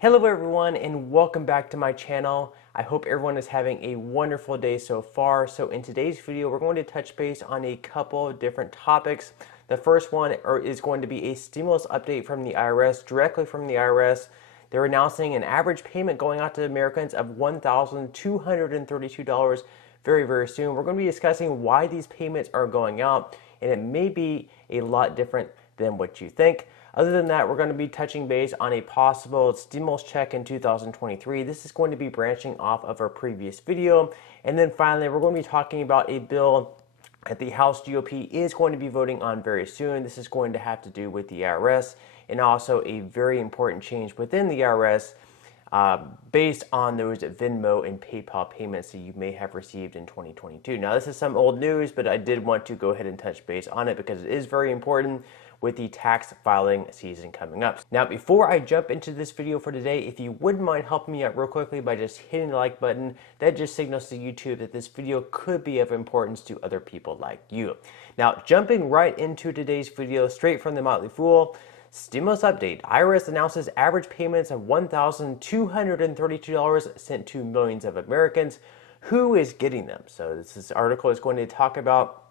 Hello everyone and welcome back to my channel. I hope everyone is having a wonderful day so far. So in today's video, we're going to touch base on a couple of different topics. The first one is going to be a stimulus update from the IRS, directly from the IRS. They're announcing an average payment going out to Americans of $1,232 very, very soon. We're going to be discussing why these payments are going out, and it may be a lot different than what you think. Other than that, we're going to be touching base on a possible stimulus check in 2023. This is going to be branching off of our previous video. And then finally, we're going to be talking about a bill that the House GOP is going to be voting on very soon. This is going to have to do with the IRS and also a very important change within the IRS based on those Venmo and PayPal payments that you may have received in 2022. Now, this is some old news, but I did want to go ahead and touch base on it because it is very important with the tax filing season coming up. Now, before I jump into this video for today, if you wouldn't mind helping me out real quickly by just hitting the like button, that just signals to YouTube that this video could be of importance to other people like you. Now, jumping right into today's video, straight from the Motley Fool, stimulus update. IRS announces average payments of $1,232 sent to millions of Americans. Who is getting them? So this article is going to talk about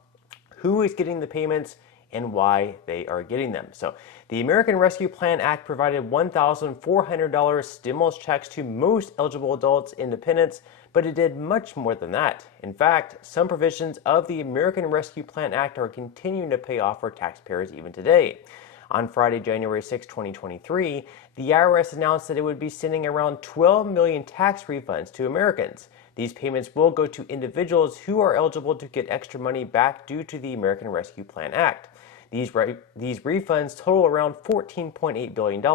who is getting the payments and why they are getting them. So the American Rescue Plan Act provided $1,400 stimulus checks to most eligible adults and dependents, but it did much more than that. In fact, some provisions of the American Rescue Plan Act are continuing to pay off for taxpayers even today. On Friday, January 6, 2023, the IRS announced that it would be sending around 12 million tax refunds to Americans. These payments will go to individuals who are eligible to get extra money back due to the American Rescue Plan Act. These refunds total around $14.8 billion,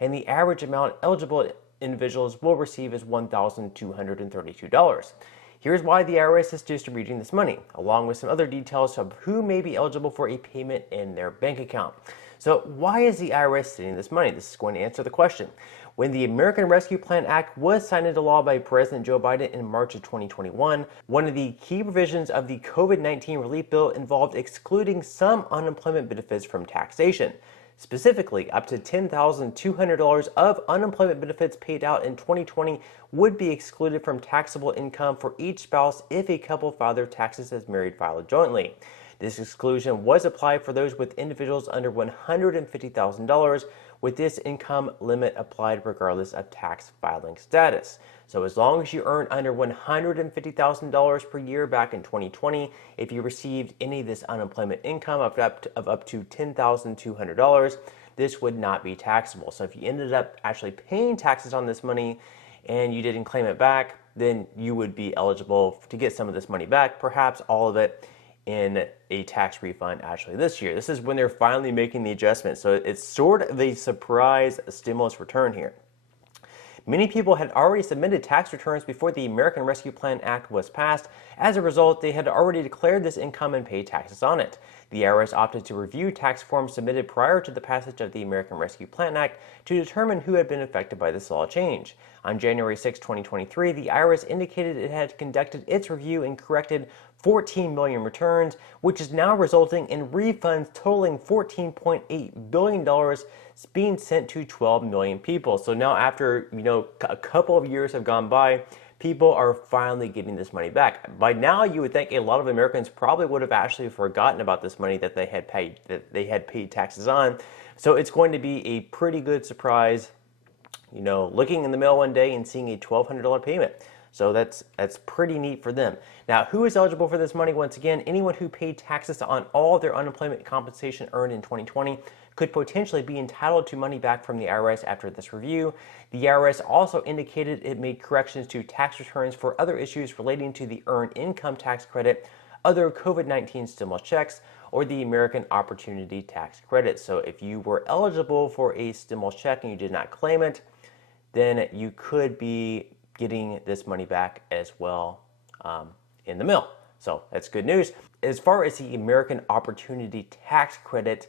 and the average amount eligible individuals will receive is $1,232. Here's why the IRS is distributing this money, along with some other details of who may be eligible for a payment in their bank account. So why is the IRS sending this money? This is going to answer the question. When the American Rescue Plan Act was signed into law by President Joe Biden in March of 2021, one of the key provisions of the COVID-19 relief bill involved excluding some unemployment benefits from taxation. Specifically, up to $10,200 of unemployment benefits paid out in 2020 would be excluded from taxable income for each spouse if a couple filed their taxes as married filed jointly. This exclusion was applied for those with individuals under $150,000, with this income limit applied regardless of tax filing status. So as long as you earn under $150,000 per year back in 2020, if you received any of this unemployment income of up to $10,200, this would not be taxable. So if you ended up actually paying taxes on this money and you didn't claim it back, then you would be eligible to get some of this money back, perhaps all of it, in a tax refund actually this year. This is when they're finally making the adjustment. So it's sort of a surprise stimulus return here. Many people had already submitted tax returns before the American Rescue Plan Act was passed. As a result, they had already declared this income and paid taxes on it. The IRS opted to review tax forms submitted prior to the passage of the American Rescue Plan Act to determine who had been affected by this law change. On January 6, 2023, the IRS indicated it had conducted its review and corrected 14 million returns, which is now resulting in refunds totaling $14.8 billion being sent to 12 million people. So now after, a couple of years have gone by, people are finally getting this money back. By now, you would think a lot of Americans probably would have actually forgotten about this money that they had paid taxes on. So it's going to be a pretty good surprise, looking in the mail one day and seeing a $1,200 payment. So that's pretty neat for them. Now, who is eligible for this money? Once again, anyone who paid taxes on all their unemployment compensation earned in 2020 could potentially be entitled to money back from the IRS after this review. The IRS also indicated it made corrections to tax returns for other issues relating to the Earned Income Tax Credit, other COVID-19 stimulus checks, or the American Opportunity Tax Credit. So if you were eligible for a stimulus check and you did not claim it, then you could be getting this money back as well in the mail. So that's good news. As far as the American Opportunity Tax Credit,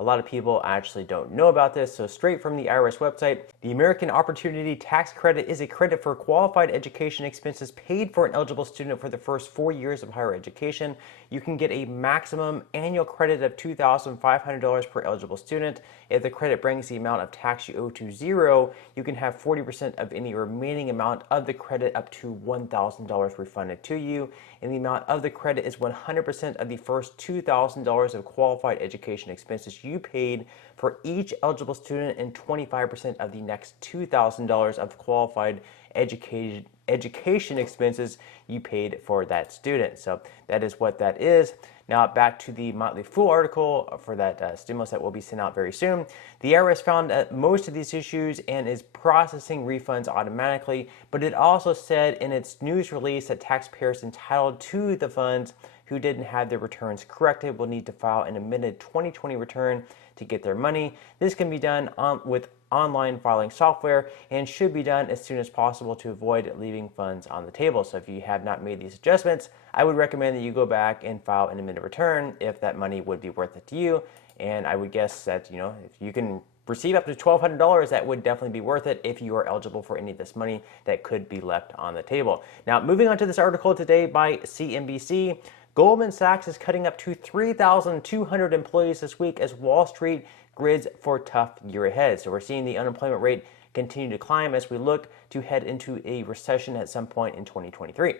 A lot of people actually don't know about this. So straight from the IRS website, the American Opportunity Tax Credit is a credit for qualified education expenses paid for an eligible student for the first 4 years of higher education. You can get a maximum annual credit of $2,500 per eligible student. If the credit brings the amount of tax you owe to zero, you can have 40% of any remaining amount of the credit up to $1,000 refunded to you. And the amount of the credit is 100% of the first $2,000 of qualified education expenses you paid for each eligible student and 25% of the next $2,000 of qualified education expenses you paid for that student. So that is what that is. Now back to the Motley Fool article for that stimulus that will be sent out very soon. The IRS found most of these issues and is processing refunds automatically, but it also said in its news release that taxpayers entitled to the funds who didn't have their returns corrected will need to file an amended 2020 return to get their money. This can be done with online filing software and should be done as soon as possible to avoid leaving funds on the table. So if you have not made these adjustments, I would recommend that you go back and file an amended return if that money would be worth it to you. And I would guess that, if you can receive up to $1,200, that would definitely be worth it if you are eligible for any of this money that could be left on the table. Now, moving on to this article today by CNBC, Goldman Sachs is cutting up to 3,200 employees this week as Wall Street grids for a tough year ahead. So we're seeing the unemployment rate continue to climb as we look to head into a recession at some point in 2023.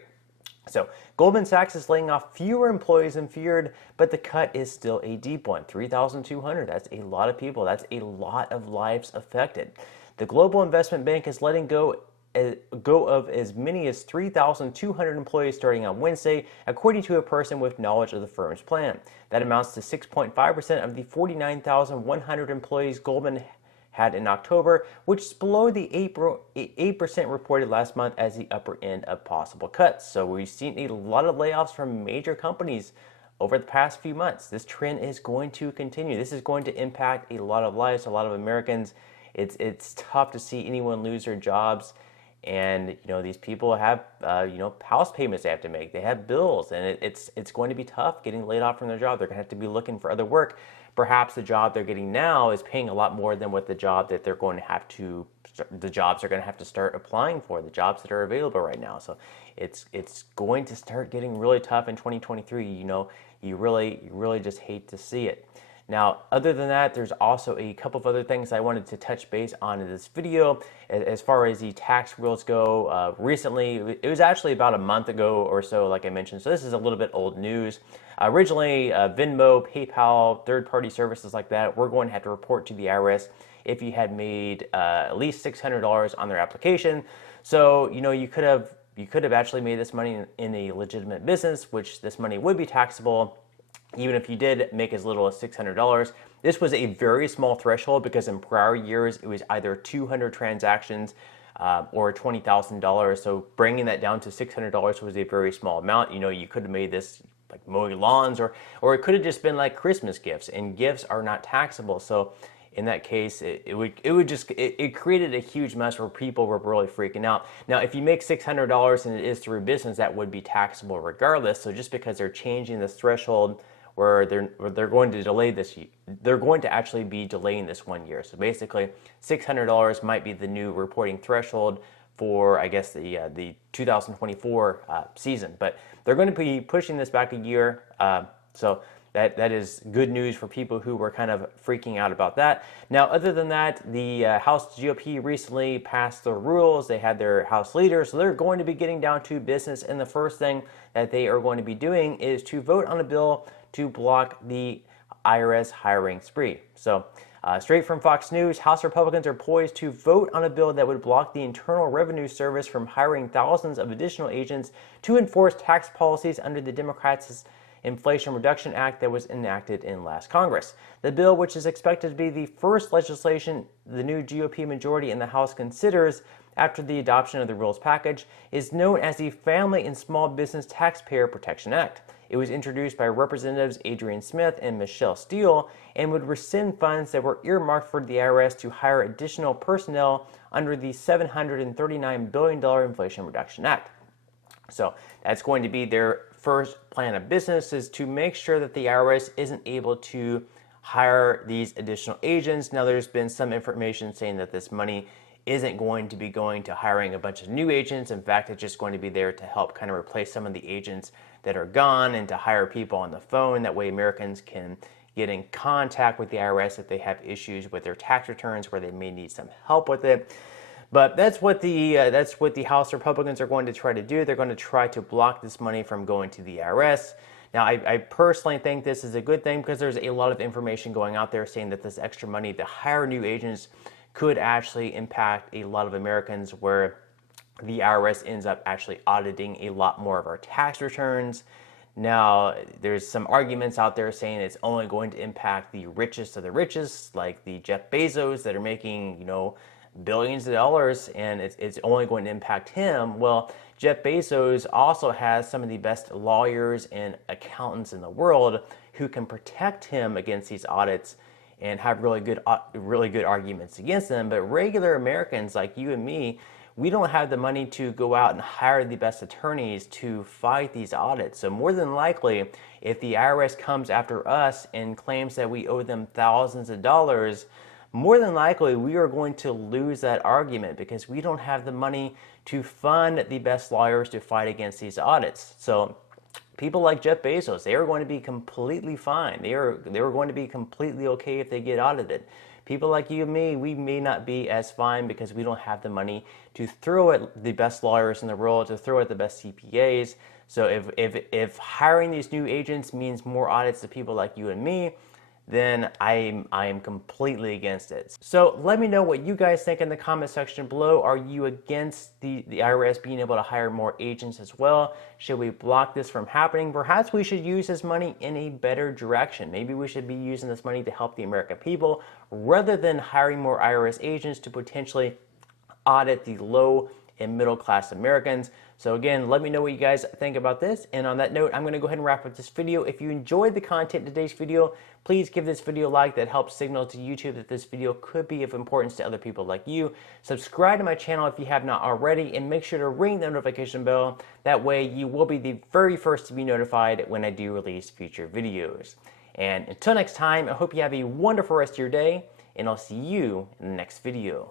So Goldman Sachs is laying off fewer employees than feared, but the cut is still a deep one. 3,200, that's a lot of people. That's a lot of lives affected. The global investment bank is letting go of as many as 3,200 employees starting on Wednesday, according to a person with knowledge of the firm's plan. That amounts to 6.5% of the 49,100 employees Goldman had in October, which is below the 8% reported last month as the upper end of possible cuts. So we've seen a lot of layoffs from major companies over the past few months. This trend is going to continue. This is going to impact a lot of lives, a lot of Americans. It's tough to see anyone lose their jobs. And these people have house payments they have to make. They have bills, and it's going to be tough getting laid off from their job. They're going to have to be looking for other work. Perhaps the job they're getting now is paying a lot more than what the job that they're going to have to start applying for, the jobs that are available right now. So it's going to start getting really tough in 2023. You really just hate to see it. Now, other than that, there's also a couple of other things I wanted to touch base on in this video. As far as the tax rules go, recently, it was actually about a month ago or so, like I mentioned, so this is a little bit old news. Originally, Venmo, PayPal, third-party services like that, we're going to have to report to the IRS if you had made at least $600 on their application. So, you could have actually made this money in a legitimate business, which this money would be taxable. Even if you did make as little as $600, this was a very small threshold because in prior years it was either 200 transactions or $20,000. So bringing that down to $600 was a very small amount. You could have made this like mowing lawns, or it could have just been like Christmas gifts, and gifts are not taxable. So in that case, it created a huge mess where people were really freaking out. Now, if you make $600 and it is through business, that would be taxable regardless. So just because they're changing this threshold where they're going to delay this, they're going to actually be delaying this 1 year. So basically, $600 might be the new reporting threshold for, I guess, the 2024 season. But they're going to be pushing this back a year. So that is good news for people who were kind of freaking out about that. Now, other than that, the House GOP recently passed the rules. They had their House leaders, so they're going to be getting down to business. And the first thing that they are going to be doing is to vote on a bill to block the IRS hiring spree. So straight from Fox News, House Republicans are poised to vote on a bill that would block the Internal Revenue Service from hiring thousands of additional agents to enforce tax policies under the Democrats' Inflation Reduction Act that was enacted in last Congress. The bill, which is expected to be the first legislation the new GOP majority in the House considers after the adoption of the rules package, is known as the Family and Small Business Taxpayer Protection Act. It was introduced by Representatives Adrian Smith and Michelle Steele and would rescind funds that were earmarked for the IRS to hire additional personnel under the $739 billion Inflation Reduction Act. So that's going to be their first plan of business, is to make sure that the IRS isn't able to hire these additional agents. Now, there's been some information saying that this money isn't going to be going to hiring a bunch of new agents. In fact, it's just going to be there to help kind of replace some of the agents that are gone and to hire people on the phone. That way Americans can get in contact with the IRS if they have issues with their tax returns where they may need some help with it. But that's what the House Republicans are going to try to do. They're going to try to block this money from going to the IRS. Now, I personally think this is a good thing because there's a lot of information going out there saying that this extra money to hire new agents could actually impact a lot of Americans, where the IRS ends up actually auditing a lot more of our tax returns. Now, there's some arguments out there saying it's only going to impact the richest of the richest, like the Jeff Bezos that are making, billions of dollars, and it's only going to impact him. Well, Jeff Bezos also has some of the best lawyers and accountants in the world who can protect him against these audits and have really good arguments against them. But regular Americans like you and me, we don't have the money to go out and hire the best attorneys to fight these audits. So more than likely, if the IRS comes after us and claims that we owe them thousands of dollars, more than likely we are going to lose that argument because we don't have the money to fund the best lawyers to fight against these audits. So people like Jeff Bezos, they are going to be completely fine. They are going to be completely okay if they get audited. People like you and me, we may not be as fine because we don't have the money to throw at the best lawyers in the world, to throw at the best CPAs. So if hiring these new agents means more audits to people like you and me, then I am completely against it. So let me know what you guys think in the comment section below. Are you against the IRS being able to hire more agents as well? Should we block this from happening? Perhaps we should use this money in a better direction. Maybe we should be using this money to help the American people rather than hiring more IRS agents to potentially audit the low and middle class Americans. So again, let me know what you guys think about this. And on that note, I'm going to go ahead and wrap up this video. If you enjoyed the content in today's video, please give this video a like. That helps signal to YouTube that this video could be of importance to other people like you. Subscribe to my channel if you have not already, and make sure to ring the notification bell. That way you will be the very first to be notified when I do release future videos. And until next time, I hope you have a wonderful rest of your day, and I'll see you in the next video.